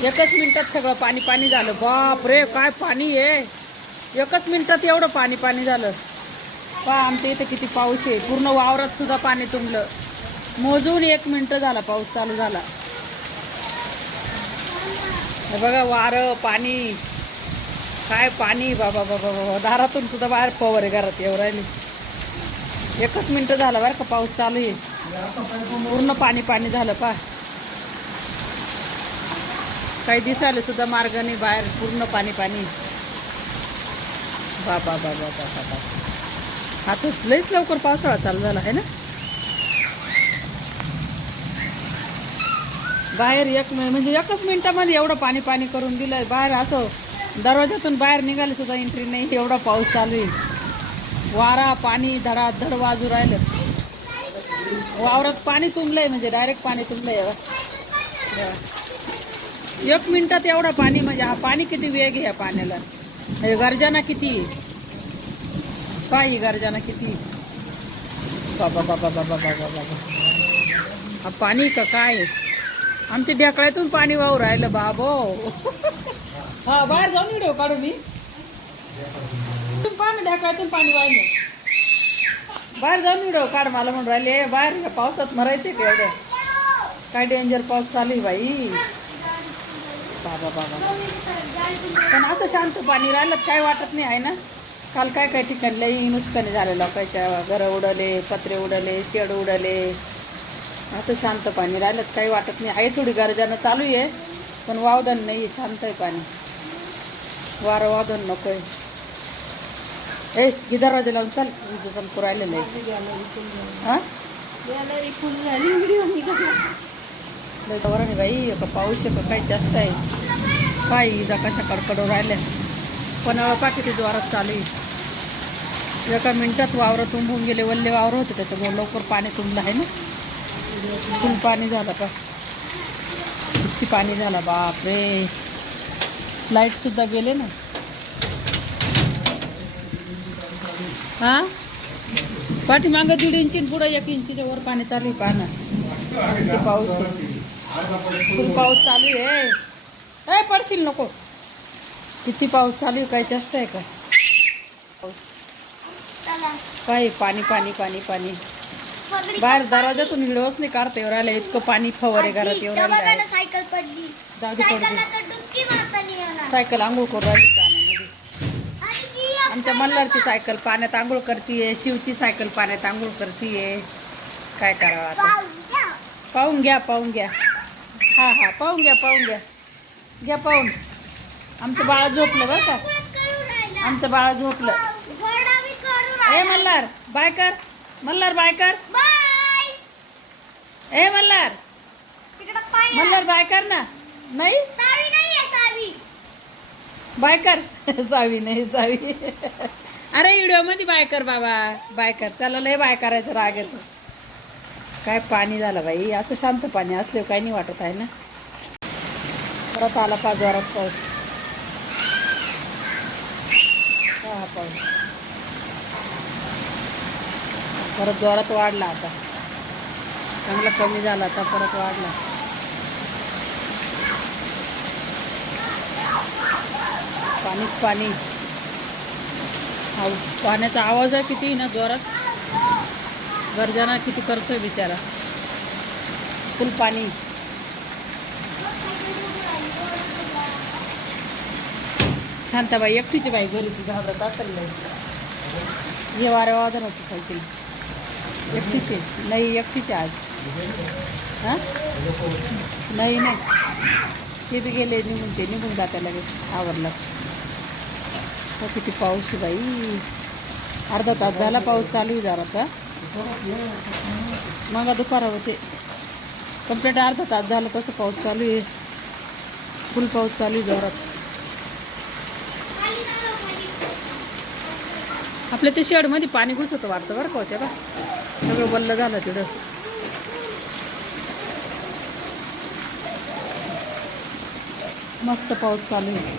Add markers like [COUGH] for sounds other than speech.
एकच मिनिटात सगळं पाणी पाणी झालं. बाप रे काय पाणी आहे? एकच मिनिटात एवढं पाणी पाणी झालं. पहा आमच्या इथे किती पाऊस आहे. पूर्ण वावरात सुद्धा पाणी तुंबलं. मोजून एक मिनटं झाला पाऊस चालू झाला. हे बघा वारं पाणी. काय पाणी? बाबा बाबा बाबा. दारातून सुद्धा बाहेर पवर आहे घरात येऊ राहिली. एकच मिनटं झालं बरं का पाऊस चालू आहे. पूर्ण पाणी पाणी झालं पा काही दिसायला सुद्धा मार्ग नाही बाहेर पूर्ण पाणी पाणी. बाबा बाबा बाबा बाबा आता लईच लवकर पावसाळा चालू झाला आहे ना? बाहेर एक म्हणजे एकच मिनिटामध्ये एवढं पाणी पाणी करून दिलं बाहेर असं दरवाजातून बाहेर निघाले सुद्धा एंट्री नाही एवढा पाऊस चालू आहे. वारा पाणी धडाधड वाजू राहिलं. वावरात पाणी तुंबलंय म्हणजे डायरेक्ट पाणी तुंबलंय. हे एक मिनिटात एवढं पाणी म्हणजे हा पाणी किती वेग आहे या पाण्याला? हे गर्जना किती? पाही पहा गर्जना किती? बाबा बाबा बाबा बाबा बाबा हा पाणी का काय? आमच्या ढेकळ्यातून पाणी वाहू राहिलं बाबो. हा बाहेर जाऊन व्हिडिओ काढू मी. पाणी ढेकळ्यातून पाणी वाहिलं बाहेर जाऊन व्हिडिओ काढ मला म्हणून राहिले. बाहेर पावसात मरायचे का एवढ्या काय डेंजर पाऊस चालू आहे बाई? बाबा बाबा. पण असं शांत पाणी राहिलं काय वाटत नाही आहे ना? काल काय काय ठिकाणी लई नुकसानी झालं लोकांच्या घरं उडले पत्रे उडले शेड उडले. असं शांत पाणी राहिलं काही वाटत नाही. आहे थोडी गरजानं चालू आहे पण वावदन नाही शांत आहे पाणी. वारं वादन नको आहे ए गिदार राजा लावून चाल पण पुरायलं नाही हा? लय बरं बाई. का पाऊस आहे का काही जास्त आहे. काय इजा कशा कडकडू राहिल्या. पण पाकिटी द्वारात चालू आहे. एका मिनटात वावरं तुंबून गेले वल्ले वावर होते त्याच्यामुळे लवकर पाणी तुंबलं आहे ना. फुल पाणी झालं का? किती पाणी झालं बापरे. लाईटसुद्धा गेले ना. हा? पाठीमागं दीड इंची पुढं एक इंचीच्या वर पाणी चालू आहे पाना पाऊस आहे. खूप पाऊस चालू आहे. ए पडशील नको. किती पाऊस चालू आहे काय चेष्टा आहे का पाऊस काय पाणी पाणी पाणी पाणी. बाहेर दरवाजातून व्हिडिओच नाही काढता येऊ राहिला इतकं पाणी फवारे घरात येऊ राहिलं. सायकल पडली. सायकल आंघोळ करू राहिली पाण्यामध्ये आमच्या मल्हारची सायकल पाण्यात आंघोळ करतीये शिवची सायकल पाण्यात आंघोळ करतीये. काय करावं आता. पाहून घ्या पाहून घ्या. हा हा. पाहून घ्या पाहून घ्या. घ्या पाहून. आमचं बाळ झोपलं बरं का? आमचं बाळ झोपलं. ए मल्हार बाय कर. मल्हार बाय कर. ए मल्हार. मल्हार बाय कर ना. नाही? बायकर नाहीये बाय कर. [LAUGHS] सावी नाही सावी. [LAUGHS] अरे व्हिडिओमध्ये बाय कर बाबा. बाय कर. त्याला लय बाय करायचं राग येतो. काय पाणी झालं बाई? असं शांत पाणी असलं काही नाही वाटत आहे ना. परत आला पाच जोरात पाऊस. हा पाऊस. परत जोरात वाढला आता. चांगला कमी झाला आता परत वाढला. पाणीच पाणी. पाण्याचा आवाज आहे किती ना जोरात? गर्जना किती करतोय बिचारा? फुल पाणी. शांताबाई एकटीची बाई घरी ती घाबरत असेल हे वाऱ्या वादनच खायची. एकटीचे नाही एकटीचे आज. हां? नाही नाही. ते बी गेले निघून ते निघून जाते लगेच आवरलं. हो, किती पाऊस आहे बाई. अर्धा तास झाला पाऊस चालू झाला का आता. मग दुपारा होते कंप्लीट अर्धा तास झालं तसं पाऊस चालू आहे. फुल पाऊस चालू आहे जोरात. आपल्या ते शेडमध्ये पाणी घुसत वाटतं बरं का होत्या बा सगळं बल्ल झालं तिथं. मस्त पाऊस चालू आहे.